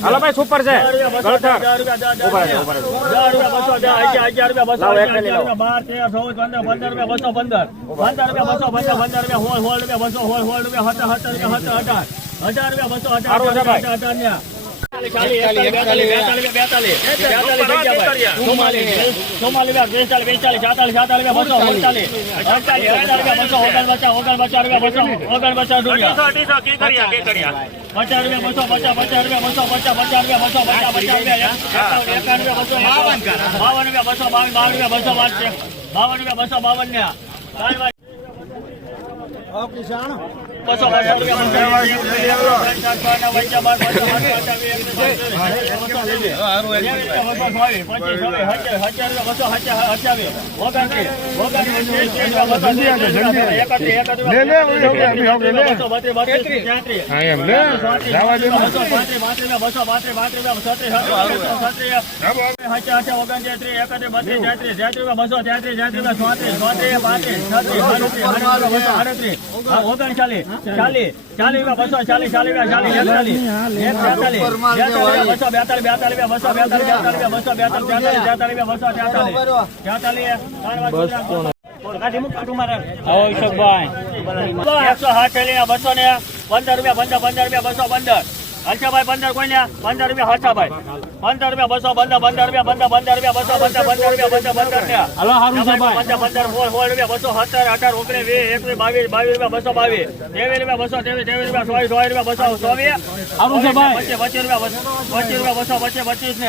હાલો ભાઈ સુપર છે હજાર રૂપિયા બસો હજાર બાવન રૂપિયા, બસો, બાવન, ને રૂપિયા, બસો, બસો, ને. કાંઈ વાત બસો હા એમ લે જવા દે ને. ઓગણચાલીસ ચાલીસ ચાલીસ બસો ચાલીસ ચાલીસ ચાલીસ એકતાલીસ બસો બેતાલીસ બેતાલીસ બસો બેતાલીસ બેતાલીસ બસો બેતાલીસ બેતાલીસ બેતાલીસ બસો તેતાલીસ તેતાલીસ એકસો સાઠ બસો ને પંદર રૂપિયા પંદર પંદર રૂપિયા બસો પંદર હર્ષાભાઈ પંદર કોઈ ને પંદર રૂપિયા હર્ષાભાઈ. પંદર રૂપિયા બસો પંદર પંદર રૂપિયા પંદર પંદર રૂપિયા બસો પંદર પંદર રૂપિયા પંદર પંદર પંદર પંદર સોળ સોળ રૂપિયા બસો સત્તર અઢાર ઓગણીસ વીસ એકવીસ બાવીસ બાવીસ રૂપિયા બસો બાવીસ. નેવી રૂપિયા બસો નેવી ત્રેવીસ રૂપિયા સોળ સોળ રૂપિયા બસો ભાઈ. પચીસ રૂપિયા બસો પચીસ રૂપિયા બસો પચીસ પચીસ ને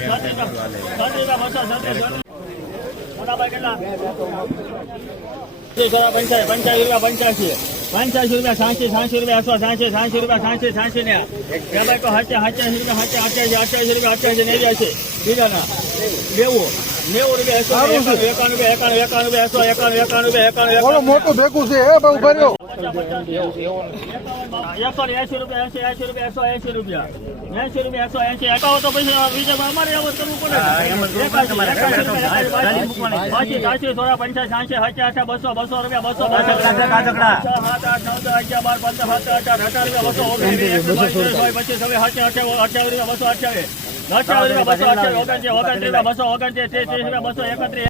પચીસ રૂપિયા બસો પચીસ પચીસ રૂપિયા સાંસી સાંસી રૂપિયા એકસો સાંસી સાંસી રૂપિયા સાંસી સાંસી ને ભાઈ તો હત્યા હાચાસી રૂપિયા હત્યા અઠ્યાસી અઠ્યાસી રૂપિયા અઠ્યાસી નેવ્યાસી બીજાના નેવું નેવું રૂપિયા એકાણું રૂપિયા એકાણું એકાણું એકાણું એકાણું રૂપિયા એકાણું એકાણું મોટું ભેગું છે એ બહુ ભર્યો એસી રૂપિયા એસી એસી રૂપિયા બાસી, બાસી, રૂપિયા બસો સાત, આઠ, નવ, દસ, બાર, પંદર, સત્તર, અઢાર, અઢાર રૂપિયા બસો ઓગણીસ, પચીસ, છવ્વીસ, સત્યાવીસ, અઠ્યાવીસ રૂપિયા બસો અઠ્યાવીસ અઠ્યાવીસ રૂપિયા બસો અઠ્યાવીસ ઓગણત્રીસ ઓગણત્રીસ બસો ઓગણત્રીસ ત્રીસ બસો એકત્રીસ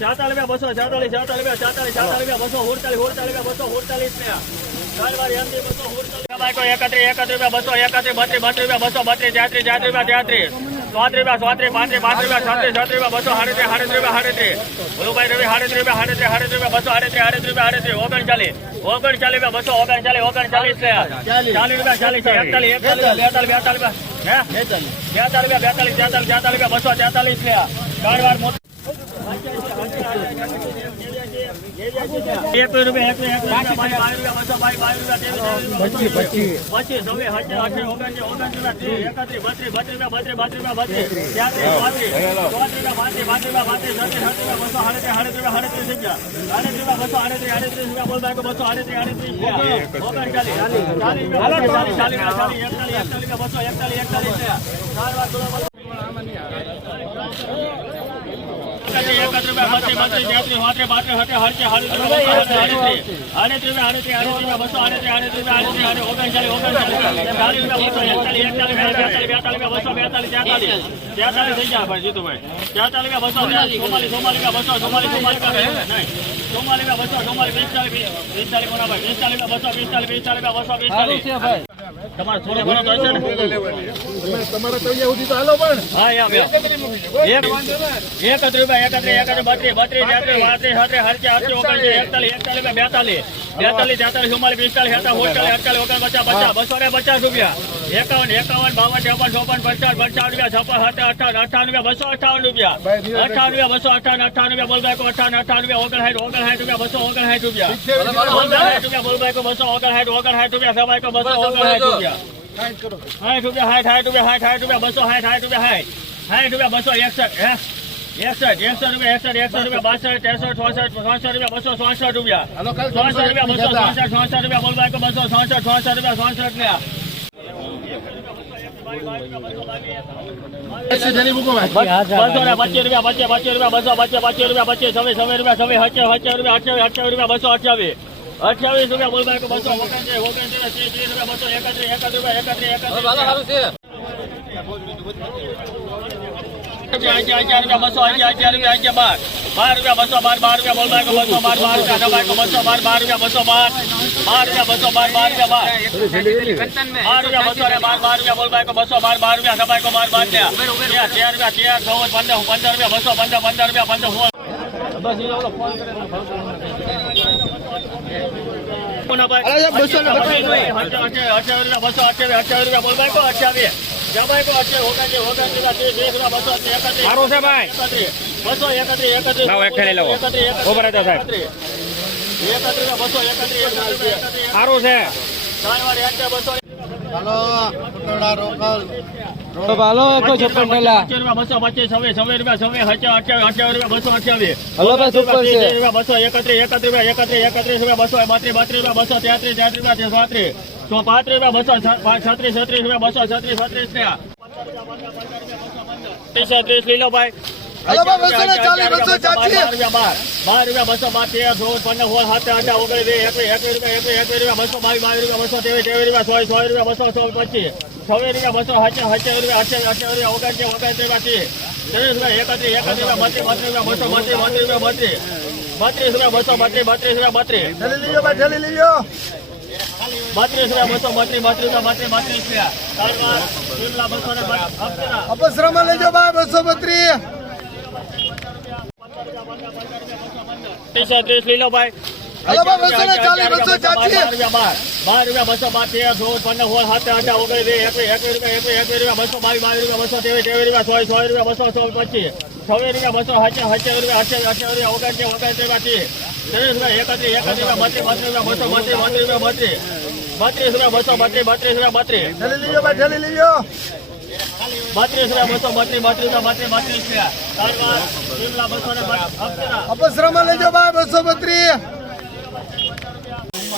પિસ્તાલીસ રૂપિયા ડાયરેક્ટ મૂકો ભાઈ કોઈ ચાતાલીસ બસો ચાતાલીસ ચાતાલીસ ચાતાલીસ ચાતાલીસ બસો ઉડતાલીસ ઉડતાલીસ બસો ઉડતાલીસ ને એકત્રીસ એકત્રીસ રૂપિયા બસો એકત્રીસ બત્રીસ બત્રીસ રૂપિયા બસો બત્રીસ તેત્રીસ તેત્રીસ રૂપિયા તેત્રીસ. ચોત્રીસ રૂપિયા ચોત્રીસ પાંત્રીસ પાંત્રીસ રૂપિયા છત્રીસ છત્રીસ રૂપિયા બસો સાડત્રીસ સાડત્રીસ રૂપિયા સાડત્રીસ. ભોલુભાઈ રવિ સાડત્રીસ રૂપિયા સાડત્રીસ સાડત્રીસ રૂપિયા બસો સાડત્રીસ સાડત્રીસ રૂપિયા સાડત્રીસ. ઓગણચાલીસ. ઓગણચાલીસ રૂપિયા બસો ઓગણચાલીસ ઓગણચાલીસ છે. ચાલીસ. રૂપિયા ચાલીસ છે એકતાલીસ એકતાલીસ બેતાલીસ બેતાલીસ હે? બેતાલીસ. રૂપિયા બેતાલીસ તેતાલીસ તેતાલીસ રૂપિયા બસો તેતાલીસ છે. ચાર વાર મોટું. બસો એકતાલીસ એકતાલીસ એકતાલીસ તમારે થોડા ઘણો તો હશે ને તમારા તળિયા સુધી તો હાલો પણ. હા એમ એક વાંધો એક એકત્રીસ રૂપિયા એકત્રીસ એકત્રીસ બત્રીસ બત્રીસ તેત્રીસ પાંત્રીસ છત્રીસ અડત્રીસ અડત્રીસ ઓગણત્રીસ એકતાલીસ એકતાલીસ બે બેતાલીસ. બેતાલીસ તેતાલીસ ચુમ્માલીસ પિસ્તાલીસ સત્તાવીસ અડતાલીસ અડતાલીસ ઓગણ પચાસ પચાસ બસો ને પચાસ રૂપિયા. એકાવન એકાવન બાવન ચોપન ચોપન પચાસ રૂપિયા છપ્પન સત્તર અઠાવન અઠાવન રૂપિયા બસો અઠાવન રૂપિયા. અઠાવન રૂપિયા બસો અઠાવન અઠાવન રૂપિયા બોલબાઈકો અઠાવન અઠાવન રૂપિયા ઓગણસાઠ ઓગણસાઠ રૂપિયા બસો ઓગણસાઠ રૂપિયા. ઓગણસાઠ રૂપિયા બોલબાઈકો બસો ઓગણસાઠ ઓગણસાઠ રૂપિયા સબાઈકો બસો ઓગણસાઠ રૂપિયા. રૂપિયા સાઠ સાઠ રૂપિયા સાઠ સાઠ રૂપિયા બસો સાઠ સાઠ રૂપિયા સાઠ રૂપિયા બસો એકસઠ હે? એકસઠ એકસો રૂપિયા એકસઠ એકસો રૂપિયા બાસઠ ત્રેસઠ ચોસઠ ચોસઠ રૂપિયા બસો ચોસઠ રૂપિયા. ચોસઠ રૂપિયા બસો ચોસઠ ચોસઠ રૂપિયા બોલબાઈકો બસો ચોસઠ ચોસઠ રૂપિયા ચોસઠ રૂપિયા. બસો ને પચીસ રૂપિયા પચીસ પચીસ રૂપિયા બસો પચીસ પચીસ રૂપિયા પચીસ છવ્વીસ છવ્વીસ રૂપિયા છવ્વીસ અઠ્યાવીસ રૂપિયા અઠ્યાવીસ અઠ્યાવીસ રૂપિયા બસો અઠ્યાવીસ. અઠ્યાવીસ રૂપિયા બોલબાઈકો બસો ઓગણત્રીસ ઓગણત્રીસ ત્રીસ ત્રીસ રૂપિયા બસો એકત્રીસ એકત્રીસ રૂપિયા એકત્રીસ. એકત્રીસ બસો અગિયાર રૂપિયા અગિયાર બાર બાર રૂપિયા બસો બાર બાર રૂપિયા બોલબાઈકો બસો. બાર બાર રૂપિયા દબાઈકો બસો બાર બાર રૂપિયા બસો બાર બાર રૂપિયા બસો બાર બાર રૂપિયા બાર બાર રૂપિયા બસો ને બાર બાર રૂપિયા બોલબાઈકો બસો. બાર બાર રૂપિયા દબાઈકો બાર બાર ને તેર તેર રૂપિયા તેર ચૌદ પંદર પંદર રૂપિયા બસો પંદર પંદર રૂપિયા પંદર બસ કોના ભાઈ બસો અઠ્યાવીસ અઠ્યાવીસ અઠ્યાવીસ રૂપિયા અઠ્યાવીસ અઠ્યાવીસ. સારું છે ભાઈ. બસો એકત્રીસ એકત્રીસ. ખબર રહેજો સાહેબ. સારું છે. બસો પચીસ રૂપિયા બસો રૂપિયા અઠ્યાવીસ રૂપિયા બસો અઠ્યાવીસ. રૂપિયા બસો એકત્રીસ એકત્રીસ રૂપિયા એકત્રીસ એકત્રીસ રૂપિયા બસો બત્રીસ બત્રીસ રૂપિયા બસો તેત્રીસ તેત્રીસ રૂપિયા ચોત્રીસ તો પાંત્રીસ રૂપિયા બસો છત્રીસ છત્રીસ રૂપિયા બસો છત્રીસ છત્રીસ ત્રીસ ત્રીસ લીલો ભાઈ. બાર રૂપિયા બસો બાર તેર સોળ પંદર સોળ સાત આઠ ઓગણીસ એકવીસ એકવીસ રૂપિયા એકવીસ એકવીસ રૂપિયા બસો બાવીસ બાવીસ રૂપિયા બસો ત્રેવીસ ત્રેવીસ રૂપિયા સોળ રૂપિયા બસો સોળ પચીસ. છવ્વીસ રૂપિયા બસો સત્યાવીસ સત્યાવીસ રૂપિયા અઠ્યાવીસ અઠ્યાવીસ રૂપિયા ઓગણત્રીસ ઓગણત્રીસ રૂપિયા ત્રીસ. ત્રીસ રૂપિયા એકત્રીસ એકત્રીસ રૂપિયા બત્રીસ બત્રીસ રૂપિયા બસો બત્રીસ બત્રીસ રૂપિયા બત્રીસ. બત્રીસ રૂપિયા બસો બત્રીસ બત્રીસ રૂપિયા બત્રીસ. જલી લીજો ભાઈ જલી લીજો. બત્રીસ રૂપિયા બસો બત્રીસ બત્રીસ રૂપિયા બત્રીસ બત્રીસ રૂપિયા. અપસરામાં લેજો ભાઈ બસો બત્રીસ. ત્રીસ ત્રીસ લીલો ભાઈ. બાર રૂપિયા બસો બાર તેર સોળ પંદર સોળ સાત આઠ ઓગણીસ એકવીસ એકવીસ રૂપિયા એકવીસ એકવીસ રૂપિયા બસો બાવીસ બાવીસ રૂપિયા બસો ત્રેવીસ ત્રેવીસ રૂપિયા સો રૂપિયા બસો સોળ પચીસ છવ્વીસ રૂપિયા બસો સત્યાવીસ સત્યાવીસ રૂપિયા અઠ્યાવીસ અઠ્યાવીસ રૂપિયા ઓગણત્રીસ ઓગણત્રીસ રૂપિયા ત્રીસ ત્રીસ રૂપિયા એકત્રીસ એકત્રીસ રૂપિયા બત્રીસ બત્રીસ રૂપિયા બસો બત્રીસ બત્રીસ રૂપિયા બત્રીસ બત્રીસ રૂપિયા બસો બત્રીસ બત્રીસ રૂપિયા બત્રીસ જલી લીજો ભાઈ જલી લીજો બત્રીસ રૂપિયા બસો, બત્રીસ બત્રીસ બત્રીસ બત્રીસ રૂપિયા કાલમાં શિમલા બસો ને લેજો ભાઈ બસો બત્રીસ.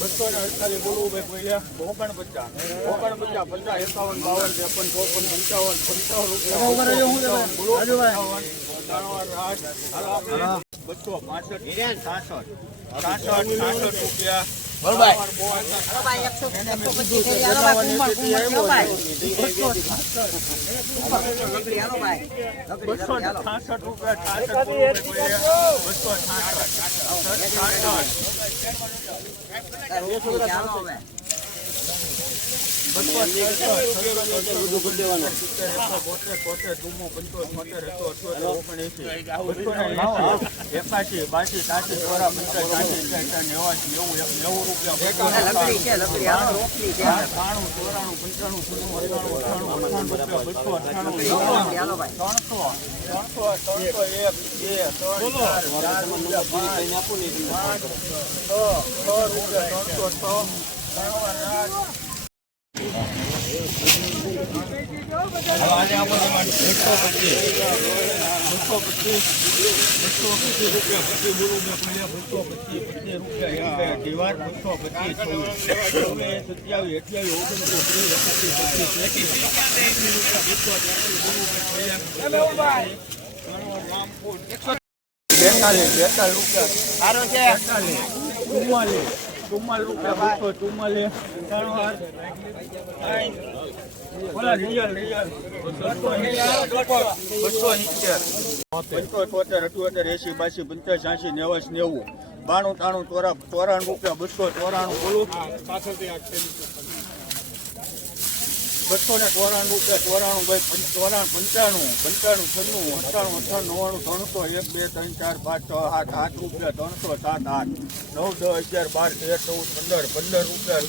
બસો ને અડતાલીસ. બોલવું ભાઈ ઓગણપચાસ ઓગણપચાસ પચાસ એકાવન બાવન ત્રેપન ચોપન પંચાવન પંચાવન રૂપિયા બસો પાસઠ સાસઠ રૂપિયા બસો છાસઠ રૂપિયા છાસઠ બસો છાસઠ એકાશી બાસી સાસી ચોરા પંચાસ સાસી નેવાસી નેવું નેવું રૂપિયા ત્રાણું પંચાણું સોનું અઠાણું અઠાણું રૂપિયા બસો અઠાણું ત્રણસો આપણે ત્રણસો એક બે ત્રણ ચાર ચાર રૂપિયા પાંચ પાંચ છ છ રૂપિયા દીવાર બસો પચીસ છવ્વીસ સત્યાવીસ અઠ્યાવીસ ઓગણત્રીસ ત્રીસ એકત્રીસ બત્રીસ બેતાલીસ બેતાલીસ રૂપિયા. સારો છે. ચુમ્માલીસ. ચુમ્માલીસ રૂપિયા બસો ચુમ્માલીસ બોલા, રિયલ રિયલ. બસો સિત્તેર પંચો તોતેર અઠ્યોતેર એસી બાસી પંચાસ સાસી નેવાસ નેવું બાણું તાણું ચોરા, ચોરાણું રૂપિયા, બસો ચોરાણું બોલું. બસો ને ચોરાણું કે ચોરાણું ભાઈ ચોરાણું પંચાણું પંચાણું છન્નું અઠાણું અઠાણું નવ્વાણું ત્રણસો એક બે ત્રણ ચાર પાંચ છ આઠ આઠ રૂપિયા ત્રણસો સાત આઠ નવ દસ અગિયાર બાર તેર ચૌદ પંદર પંદર રૂપિયા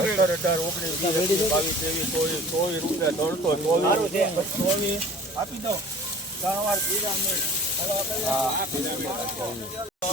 અઢાર અઢાર ઓગણીસ વીસ બાવીસ ત્રેવીસ ચોવીસ ચોવીસ રૂપિયા ત્રણસો ચોવીસ ચોવીસ આપી દો ત્રણ વાર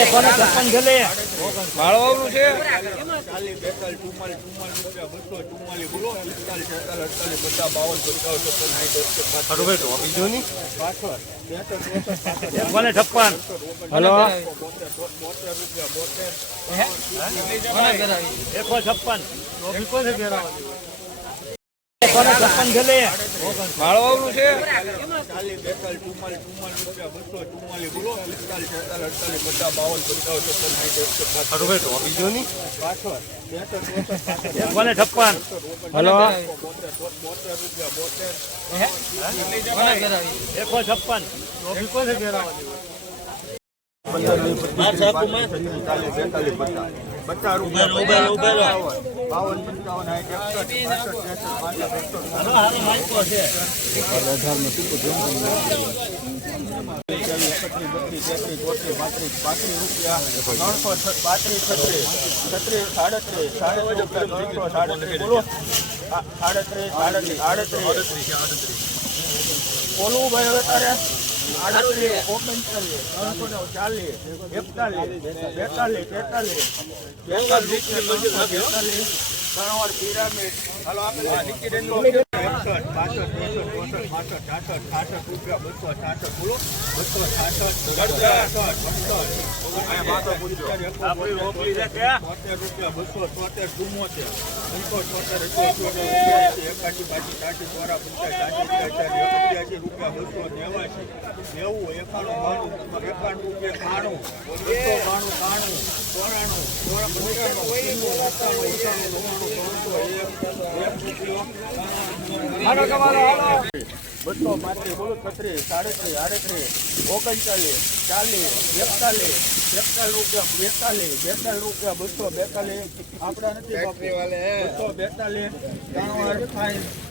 ત્રણસો ને ઓગણચાલીસ બોલો ઓગણચાલીસ ત્રણ વાર ત્રણસો ઓગણચાલીસ ચાલીસ બેતાલીસ ચુમ્માલીસ ચુમ્માલીસ રૂપિયા બસો ચુમ્માલીસ બોલો પિસ્તાલીસ છેતાલીસ અડતાલીસ પચાસ બાવન પંચાવન છપ્પન સાઠ એકસઠ બાસઠ ત્રેસઠ ચોસઠ પાસઠ બોલે છપ્પન? હલો? એકસો છપ્પન. બેતાલીસ પચાસ. પચાસ રૂપિયા બાવન પંચાવન બોલવું ભાઈ હવે તારે આડત્રીસ ઓગણચાલીસ ચાલીસ એકતાલીસ બેતાલીસ તેતાલીસ બેતાલીસ બેતાલીસ પિરામિડ હાલો આપણે એકસઠ બાસઠ ત્રેસઠ ચોસઠ પાસઠ છાસઠ છાસઠ રૂપિયા બસો છાસઠ બોલો. બસો છાસઠ બોતેર રૂપિયા બસો તોતેર ચુમ્મોતેર પંચો છોતેર એકાસી બાસી સાઠી પંચાસી એકત્યાસી રૂપિયા બસો નેવાસી નેવું એકાણું બાણું એકાણું રૂપિયા બાણું બસો બાણું બાણું ચોરાણું ચોરા પંચાણું પંચાણું નવ્વાણું ત્રણસો એક રૂપિયો બસો પાંત્રીસ બોલો છત્રીસ સાડત્રીસ આડત્રીસ ઓગણચાલીસ ચાલીસ એકતાલીસ એકતાલીસ રૂપિયા બેતાલીસ બેતાલીસ રૂપિયા, બસો બેતાલીસ આપણા નથી. બસો બેતાલીસ, ત્રણ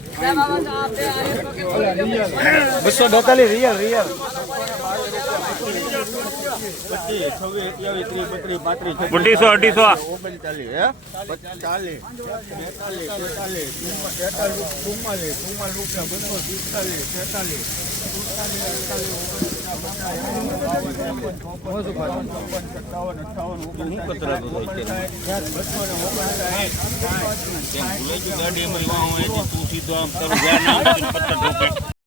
બસો બેતાલીસ રિયલ રિયલ પચીસ છવ્વીસ અઠ્યાવીસ ત્રીસ બત્રીસ પાંત્રીસ છત્રીસ, અઢીસો, અઢીસો. ચુમ્માલીસ ચુમ્માલીસ રૂપિયા બસો પિસ્તાલીસ તેતાલીસ ગાડી હોય તું સીધો આમ તારું